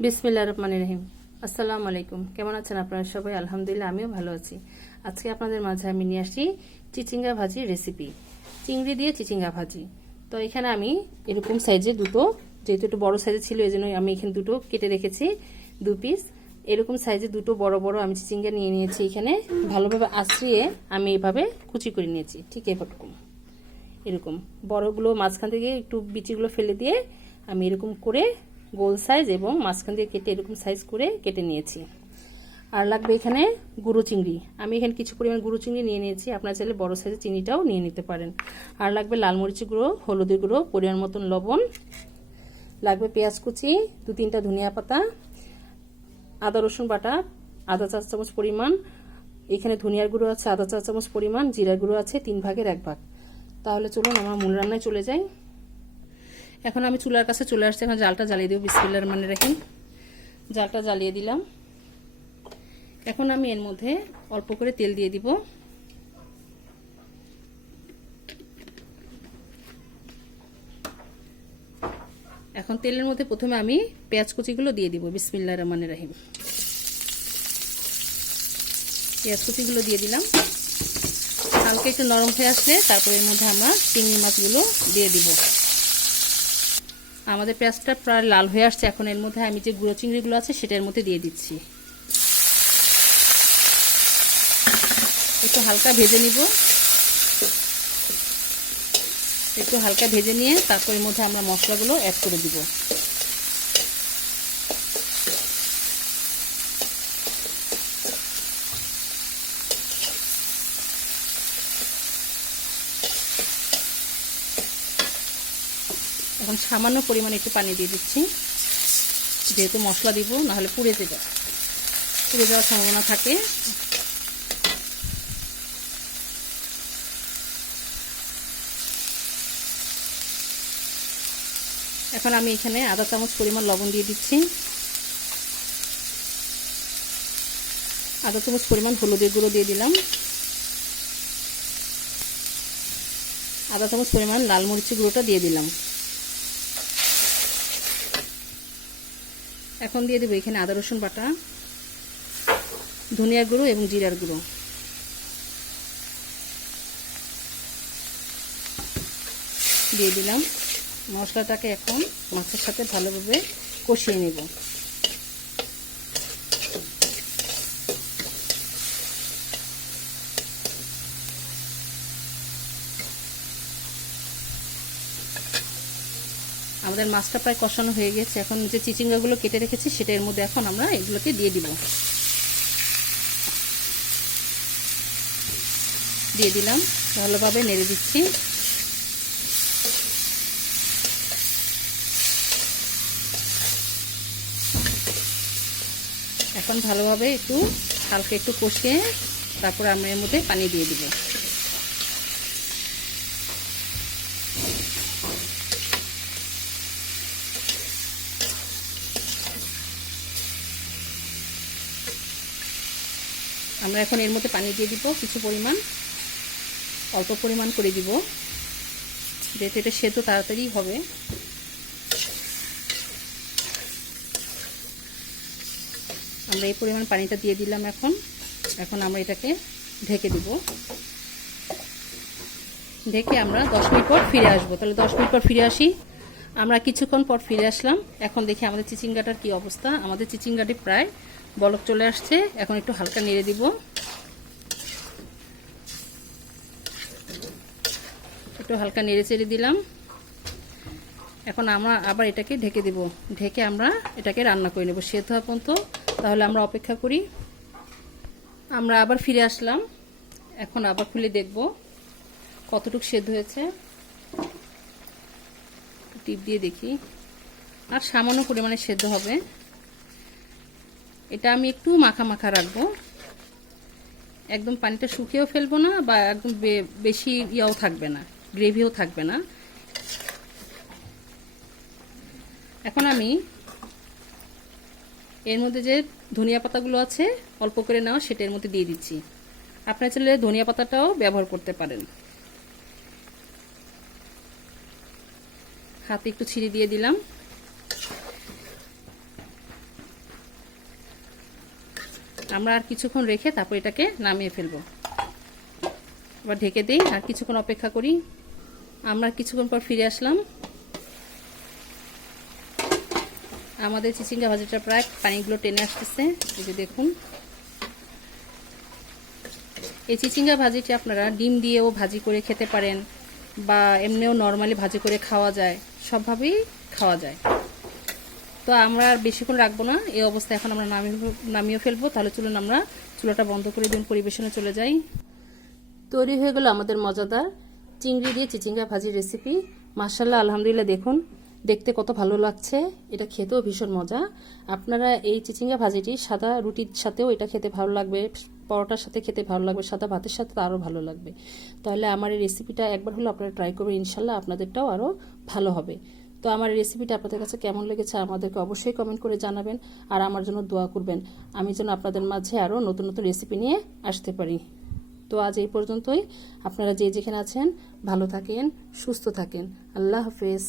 বিসমিল্লাহির রহমানির রহিম। আসসালামু আলাইকুম। কেমন আছেন আপনারা সবাই? আলহামদুলিল্লাহ, আমিও ভালো আছি। আজকে আপনাদের মাঝে আমি নিয়ে আসছি চিচিঙ্গা ভাজির রেসিপি, চিংড়ি দিয়ে চিচিঙ্গা ভাজি। তো এখানে আমি এরকম সাইজে দুটো, যেহেতু একটু বড় সাইজে ছিল এই জন্য আমি এখানে দুটো কেটে রেখেছি, 2 পিস। এরকম সাইজে দুটো বড় বড় আমি চিচিঙ্গা নিয়ে নিয়েছি। এখানে ভালোভাবে আঁচড়িয়ে আমি এভাবে কুচি করে নিয়েছি, ঠিক এরকম। এরকম বড়গুলো মাঝখান থেকে একটু বিচিগুলো ফেলে দিয়ে আমি এরকম করে গোল সাইজ এবং মাঝখান দিয়ে কেটে এরকম সাইজ করে কেটে নিয়েছি। আর লাগবে এখানে গুঁড়ো চিংড়ি, আমি এখানে কিছু পরিমাণ গুঁড়ো চিংড়ি নিয়ে নিয়েছি, আপনারা চাইলে বড় সাইজের চিংড়িটাও নিয়ে নিতে পারেন। আর লাগবে লাল মরিচের গুঁড়ো, হলুদের গুঁড়ো, পরিমাণ মতন লবণ, লাগবে পেঁয়াজ কুচি, 2-3টা ধনিয়া পাতা, আদা রসুন বাটা আধা চা চামচ পরিমাণ, এখানে ধনিয়ার গুঁড়ো আছে আধা চা চামচ পরিমাণ, জিরার গুঁড়ো আছে 3/1 ভাগ। তাহলে চলুন আমরা মূল রান্নায় চলে যাই। এখন আমি চুলার কাছে চলে আসছি, এখন জালটা জ্বালিয়ে দেব। বিসমিল্লাহির রহমানির রহিম। জালটা জ্বালিয়ে দিলাম। এখন আমি এর মধ্যে অল্প করে তেল দিয়ে দিব। এখন তেলের মধ্যে প্রথমে আমি পেঁয়াজ কুচিগুলো দিয়ে দিব। বিসমিল্লাহির রহমানির রহিম। পেঁয়াজ কুচিগুলো দিয়ে দিলাম। হালকা একটু নরম হয়ে আসলে তারপর এর মধ্যে আমরা চিংড়ি মাছগুলো দিয়ে দিব। আমাদের পেঁয়াজটা প্রায় লাল হয়ে আসছে। এখন এর মধ্যে আমি যে গুঁড়ো চিংড়িগুলো আছে সেটার মধ্যে দিয়ে দিচ্ছি। একটু হালকা ভেজে নিব। একটু হালকা ভেজে নিয়ে তারপর এর মধ্যে আমরা মশলাগুলো অ্যাড করে দিব। এখন সামান্য পরিমাণে একটু পানি দিয়ে দিচ্ছি, যেহেতু মশলা দিব, নাহলে পুড়ে যাওয়ার সম্ভাবনা থাকে। এখন আমি এখানে আধা চামচ পরিমাণ লবণ দিয়ে দিচ্ছি, আধা চামচ পরিমাণ হলুদের গুঁড়ো দিয়ে দিলাম, আধা চামচ পরিমাণ লাল মরিচের গুঁড়োটা দিয়ে দিলাম। এখন দিয়ে দেবো এখানে আদা রসুন বাটা, ধনিয়ার গুঁড়ো এবং জিরার গুঁড়ো দিয়ে দিলাম। মশলাটাকে এখন মাছের সাথে ভালোভাবে কষিয়ে নেব। আমাদের মাছটা প্রায় কষানো হয়ে গেছে। এখন যে চিচিঙ্গাগুলো কেটে রেখেছি সেটা এর মধ্যে এখন আমরা এগুলোকে দিয়ে দিলাম। ভালোভাবে নেড়ে দিচ্ছি। এখন ভালোভাবে হালকা একটু কষিয়ে তারপর আমরা এর মধ্যে পানি দিয়ে দিব। আমরা এখন এর মধ্যে পানি দিয়ে দিব কিছু পরিমাণ, অল্প পরিমাণ করে দিব, যেহেতু এটা সেদ্ধ তাড়াতাড়ি হবে। আমরা এই পরিমাণ পানিটা দিয়ে দিলাম। এখন আমরা এটাকে ঢেকে দিব। ঢেকে আমরা 10 মিনিট পর ফিরে আসবো। তাহলে 10 মিনিট পর ফিরে আসি। আমরা কিছুক্ষণ পর ফিরে আসলাম। এখন দেখি আমাদের চিচিঙ্গাটার কি অবস্থা। আমাদের চিচিঙ্গাটি প্রায় বলক চলে আসছে। এখন একটু হালকা নেড়ে দিব। একটু হালকা নেড়ে চেড়ে দিলাম। এখন আমরা আবার এটাকে ঢেকে দেব। ঢেকে আমরা এটাকে রান্না করে নেব সেদ্ধ হওয়া পর্যন্ত। তাহলে আমরা অপেক্ষা করি। আমরা আবার ফিরে আসলাম। এখন আবার খুলে দেখব কতটুকু সেদ্ধ হয়েছে। টিপ দিয়ে দেখি। আর সামান্য পরিমাণে সেদ্ধ হবে। এটা আমি একটু মাখা মাখা রাখবো। একদম পানিটা শুকিয়েও ফেলবো না, বা একদম বেশি ইয়াও থাকবে না, গ্রেভিও থাকবে না। এখন আমি এর মধ্যে যে ধনিয়া পাতাগুলো আছে অল্প করে নেওয়া, সেটা এর মধ্যে দিয়ে দিচ্ছি। আপনারা চাইলে ধনিয়া পাতাটাও ব্যবহার করতে পারেন। হাতে একটু ছিঁড়ে দিয়ে দিলাম। আমরা আর কিছুক্ষণ রেখে তারপর এটাকে নামিয়ে ফেলবো। এবার ঢেকে দিই আর কিছুক্ষণ অপেক্ষা করি। আমরা কিছুক্ষণ পর ফিরে আসলাম। আমাদের চিচিঙ্গা ভাজিটা প্রায় পানিগুলো টেনে আসতেছে, এই যে দেখুন। এই চিচিঙ্গা ভাজিটি আপনারা ডিম দিয়েও ভাজি করে খেতে পারেন বা এমনিও নর্মালি ভাজি করে খাওয়া যায়, সবভাবেই খাওয়া যায়। তো আমরা আর বেশিক্ষণ রাখবো না, এই অবস্থায় এখন আমরা নামিয়ে ফেলবো। তাহলে চলুন আমরা চুলাটা বন্ধ করে দিন, পরিবেশনে চলে যাই। তৈরি হয়ে গেল আমাদের মজাদার চিংড়ি দিয়ে চিচিঙ্গা ভাজির রেসিপি। মাশাআল্লাহ, আলহামদুলিল্লাহ, দেখুন দেখতে কত ভালো লাগছে, এটা খেতেও ভীষণ মজা। আপনারা এই চিচিঙ্গা ভাজিটি সাদা রুটির সাথেও এটা খেতে ভালো লাগবে, পরোটার সাথে খেতে ভালো লাগবে, সাদা ভাতের সাথে তো আরও ভালো লাগবে। তাহলে আমার এই রেসিপিটা একবার হলো আপনারা ট্রাই করবেন, ইনশাল্লাহ আপনাদেরটাও আরও ভালো হবে। তো আমার এই রেসিপিটা আপনাদের কাছে কেমন লেগেছে আমাদেরকে অবশ্যই কমেন্ট করে জানাবেন, আর আমার জন্য দোয়া করবেন আমি যেন আপনাদের মাঝে আরও নতুন নতুন রেসিপি নিয়ে আসতে পারি। তো আজ এই পর্যন্তই। আপনারা যে যেখানে আছেন ভালো থাকেন, সুস্থ থাকেন। আল্লাহ হাফেজ।